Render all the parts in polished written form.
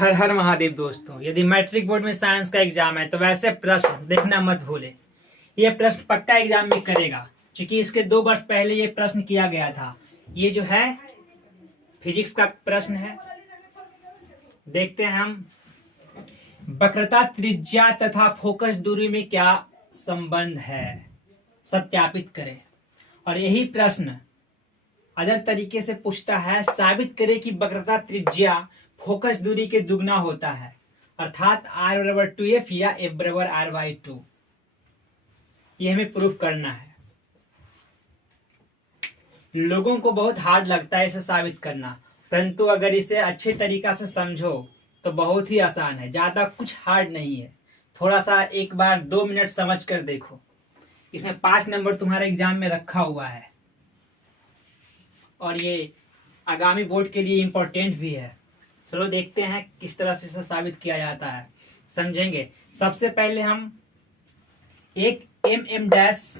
हर हर महादेव दोस्तों, यदि matric board में साइंस का एग्जाम है तो वैसे प्रश्न देखना मत भूले। ये प्रश्न पक्का एग्जाम में करेगा, क्योंकि इसके 2 वर्ष पहले ये प्रश्न किया गया था। ये जो है फिजिक्स का प्रश्न है। देखते हैं हम। वक्रता त्रिज्या तथा फोकस दूरी में क्या संबंध है, सत्यापित करें। और यही प्रश्न अदर तरीके से पूछता है, साबित करें कि वक्रता त्रिज्या फोकस दूरी के दुगना होता है, अर्थात r बराबर 2f या f बराबर r/2। ये हमें प्रूफ करना है। लोगों को बहुत हार्ड लगता है इसे साबित करना, परंतु अगर इसे अच्छे तरीका से समझो तो बहुत ही आसान है। ज्यादा कुछ हार्ड नहीं है। थोड़ा सा एक बार 2 मिनट समझ कर देखो। इसमें 5 नंबर तुम्हारे एग्जाम में रखा हुआ है और ये आगामी बोर्ड के लिए इंपॉर्टेंट भी है। चलो देखते हैं किस तरह से इसे साबित किया जाता है, समझेंगे। सबसे पहले हम एक mm'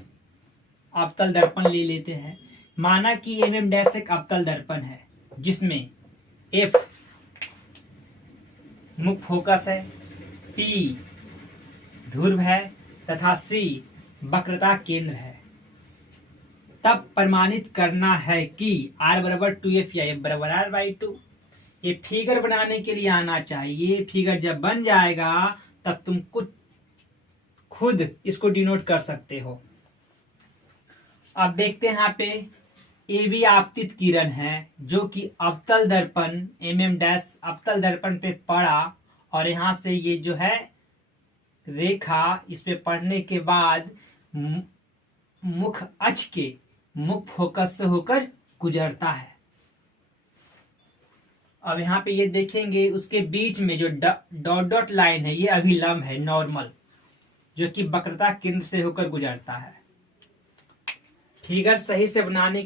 अवतल दर्पण ले लेते हैं। माना कि mm' एक अवतल दर्पण है जिसमें f मुख्य फोकस है, p ध्रुव है तथा c वक्रता केंद्र है। तब प्रमाणित करना है कि r बराबर 2f या f बराबर r/2। ये फिगर बनाने के लिए आना चाहिए। फिगर जब बन जाएगा तब तुम खुद इसको डिनोट कर सकते हो। अब देखते हैं यहाँ पे AB आपतित किरण है जो कि अवतल दर्पण mm' अवतल दर्पण पे पड़ा और यहाँ से ये जो है रेखा इस पे पड़ने के बाद मुख्य अक्ष के मुख्य फोकस से होकर गुजरता है। अब यहाँ पे ये देखेंगे उसके बीच में जो डॉट डॉट लाइन है ये अभिलंब है, नॉर्मल, जो कि वक्रता केंद्र से होकर गुजरता है। फिगर सही से बनाने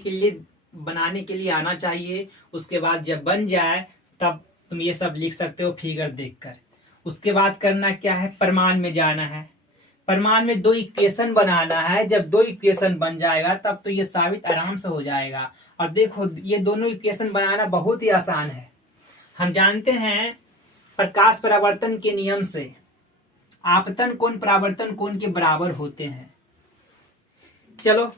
के लिए आना चाहिए। उसके बाद जब बन जाए तब तुम ये सब लिख सकते हो फिगर देखकर। उसके बाद करना क्या है, प्रमाण में जाना है। प्रमाण में 2 इक्वेशन बनाना है। जब 2 इक्वेशन बन जाएगा तब तो ये साबित आराम से हो जाएगा। और देखो ये दोनों इक्वेशन बनाना बहुत ही आसान है। हम जानते हैं प्रकाश परावर्तन के नियम से आपतन कोण परावर्तन कोण के बराबर होते हैं। चलो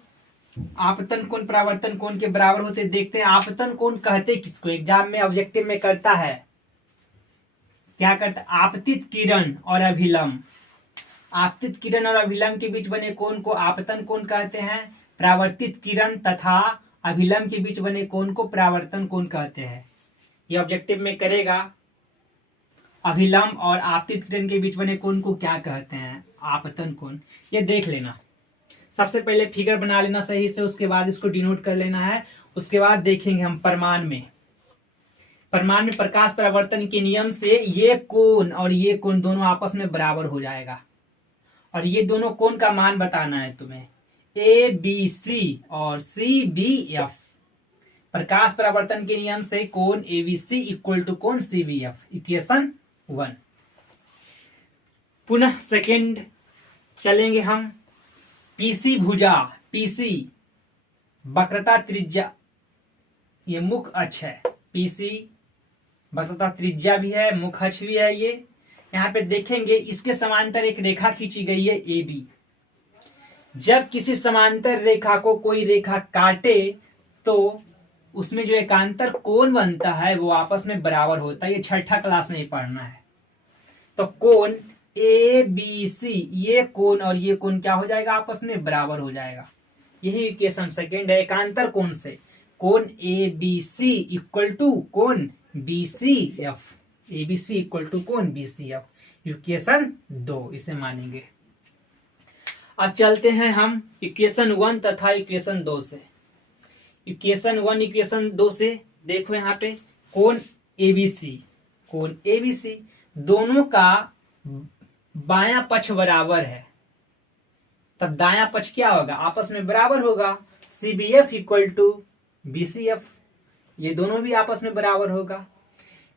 आपतन कोण परावर्तन कोण के बराबर होते देखते हैं। आपतन कोण कहते किसको, एग्जाम में ऑब्जेक्टिव में करता है, क्या करता है, आपतित किरण और अभिलंब। आपतित किरण और अभिलंब के बीच बने कोण को आपतन कोण कहते हैं। परावर्तित किरण तथा अभिलंब के बीच बने कोण को परावर्तन कोण कहते हैं। ये ऑब्जेक्टिव में करेगा। अभिलंब और आपतित किरण के बीच बने कोण को क्या कहते हैं, आपतन कोण। ये देख लेना। सबसे पहले फिगर बना लेना सही से, उसके बाद इसको डिनोट कर लेना है। उसके बाद देखेंगे हम प्रमाण में प्रकाश परावर्तन के नियम से ये कोण और ये कोण दोनों आपस में बराबर हो जाएगा। और ये दोनों कोण का मान बताना है तुम्हें, ABC और CBF। प्रकाश परावर्तन के नियम से कोण ABC इक्वल टू कोण CBF, इक्वेशन 1। पुनः सेकेंड चलेंगे हम। PC भुजा, PC वक्रता त्रिज्या, ये मुख्य अक्ष है। PC वक्रता त्रिज्या भी है, मुख्य अक्ष भी है। ये यहाँ पे देखेंगे इसके समांतर एक रेखा खींची गई है AB। जब किसी समांतर रेखा को कोई रेखा काटे तो उसमें जो एकांतर कोण बनता है वो आपस में बराबर होता है। ये 6ठी क्लास में ही पढ़ना है। तो कोण ABC, ये कोण और ये कोण क्या हो जाएगा, आपस में बराबर हो जाएगा। यही इक्वेशन सेकेंड है। एकांतर कोण से कोण ABC इक्वल टू कोण BCF, ABC इक्वल टू कोण BCF, इक्वेशन 2 इसे मानेंगे। अब चलते हैं हम इक्वेशन 1 तथा इक्वेशन 2 से। इक्वेशन 1 इक्वेशन 2 से देखो यहाँ पे कोण ABC दोनों का बायां पक्ष बराबर है, तब दायां पक्ष क्या होगा, आपस में बराबर होगा। CBF इक्वल टू BCF, ये दोनों भी आपस में बराबर होगा।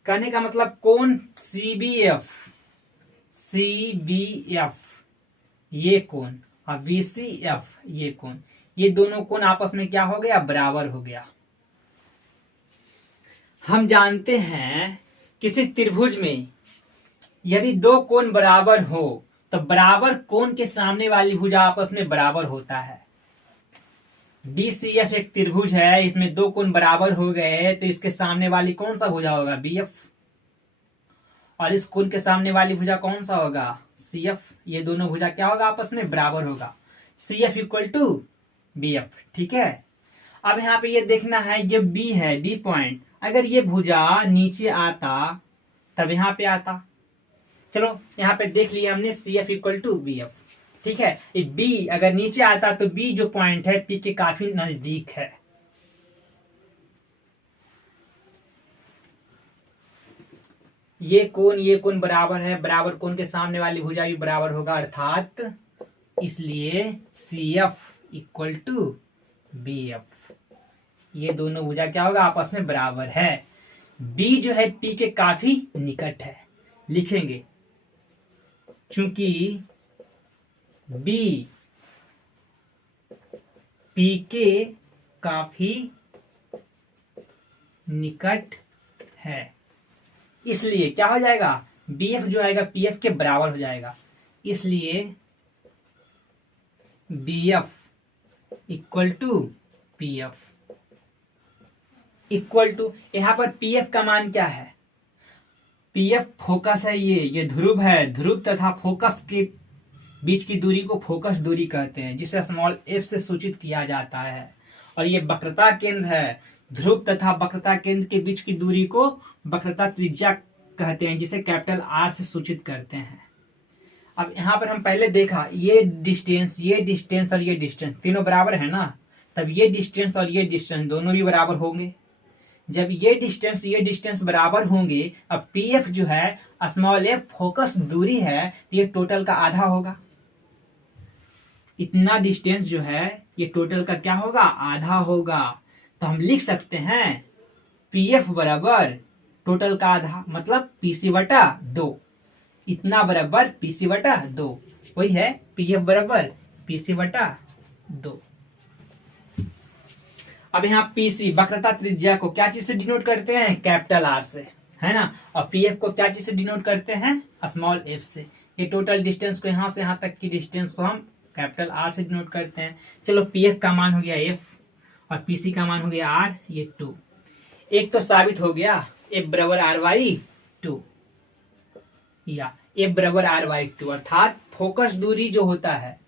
कहने का मतलब कोण CBF ये कोण और BCF ये कोण, ये दोनों कोण आपस में क्या हो गया, बराबर हो गया। हम जानते हैं किसी त्रिभुज में यदि दो कोण बराबर हो तो बराबर कोण के सामने वाली भुजा आपस में बराबर होता है। BCF एक त्रिभुज है, इसमें दो कोण बराबर हो गए तो इसके सामने वाली कौन सा भुजा होगा? BF। और इस कोण के सामने वाली भुजा कौन सा होगा? CF। ये दोनों भुजा क्या होगा? आपस में बराबर होगा। CF equal to BF। ठीक है। अब यहाँ पे ये देखना है, ये B है, B पॉइंट, अगर ये भुजा नीचे आता तब यहाँ पे आता। चलो यहाँ पे देख लिया हमने, CF इक्वल टू BF। ठीक है। B अगर नीचे आता तो B जो पॉइंट है P के काफी नजदीक है। ये कोण बराबर है, बराबर कोण के सामने वाली भुजा भी बराबर होगा, अर्थात इसलिए CF इक्वल टू BF। ये दोनों भुजा क्या होगा? आपस में बराबर है। B जो है P के काफी निकट है, लिखेंगे चूंकि B P के काफी निकट है, इसलिए क्या हो जाएगा? BF जो आएगा PF के बराबर हो जाएगा, इसलिए BF equal to PF equal to, यहां पर PF का मान क्या है? PF फोकस है, ये ध्रुव है, ध्रुव तथा फोकस के बीच की दूरी को फोकस दूरी कहते हैं, जिसे स्मॉल f से सूचित किया जाता है। और ये वक्रता केंद्र है, ध्रुव तथा वक्रता केंद्र के बीच की दूरी को वक्रता त्रिज्या कहते हैं, जिसे कैपिटल R से सूचित करते हैं। अब यहाँ पर हम पहले देखा, ये डिस्टेंस और ये डिस्टेंस तीनों बराबर है ना, तब ये डिस्टेंस और ये डिस्टेंस दोनों भी बराबर होंगे। जब ये डिस्टेंस बराबर होंगे, अब PF जो है स्मॉल f फोकस दूरी है, तो ये टोटल का आधा होगा। इतना डिस्टेंस जो है ये टोटल का क्या होगा? आधा होगा। तो हम लिख सकते हैं PF बराबर टोटल का आधा, मतलब PC/2। इतना बराबर PC/2, वही है PF बराबर PC/2। अब यहाँ PC वक्रता त्रिज्या को क्या चीज से डिनोट करते हैं? कैपिटल R से, है ना। और PF को क्या चीज से डिनोट करते हैं? स्मॉल f से। ये टोटल डिस्टेंस को यहाँ से यहाँ तक की डिस्टेंस को हम कैपिटल R से डिनोट करते हैं। चलो PF का मान हो गया f और PC का मान हो गया R, ये 2। एक तो साबित हो गया f बराबर R/2 या f बराबर R/2, अर्थात फोकस दूरी जो होता है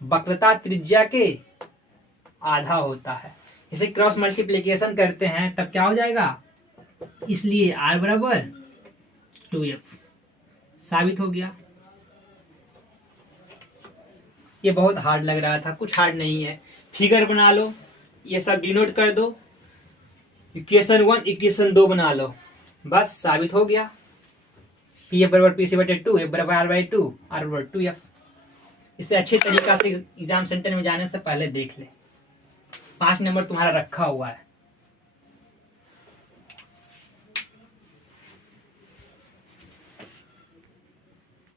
वक्रता त्रिज्या के आधा होता है। इसे क्रॉस मल्टीप्लीकेशन करते हैं तब क्या हो जाएगा? इसलिए R बराबर 2f साबित हो गया। ये बहुत हार्ड लग रहा था, कुछ हार्ड नहीं है। फिगर बना लो, ये सब डिनोट कर दो, इक्वेशन 1 इक्वेशन 2 बना लो, बस साबित हो गया। PF बराबर PC/2, F बराबर R/2, R बराबर 2f। इसे अच्छे तरीका से एग्जाम सेंटर में जाने से पहले देख ले, 5 नंबर तुम्हारा रखा हुआ है।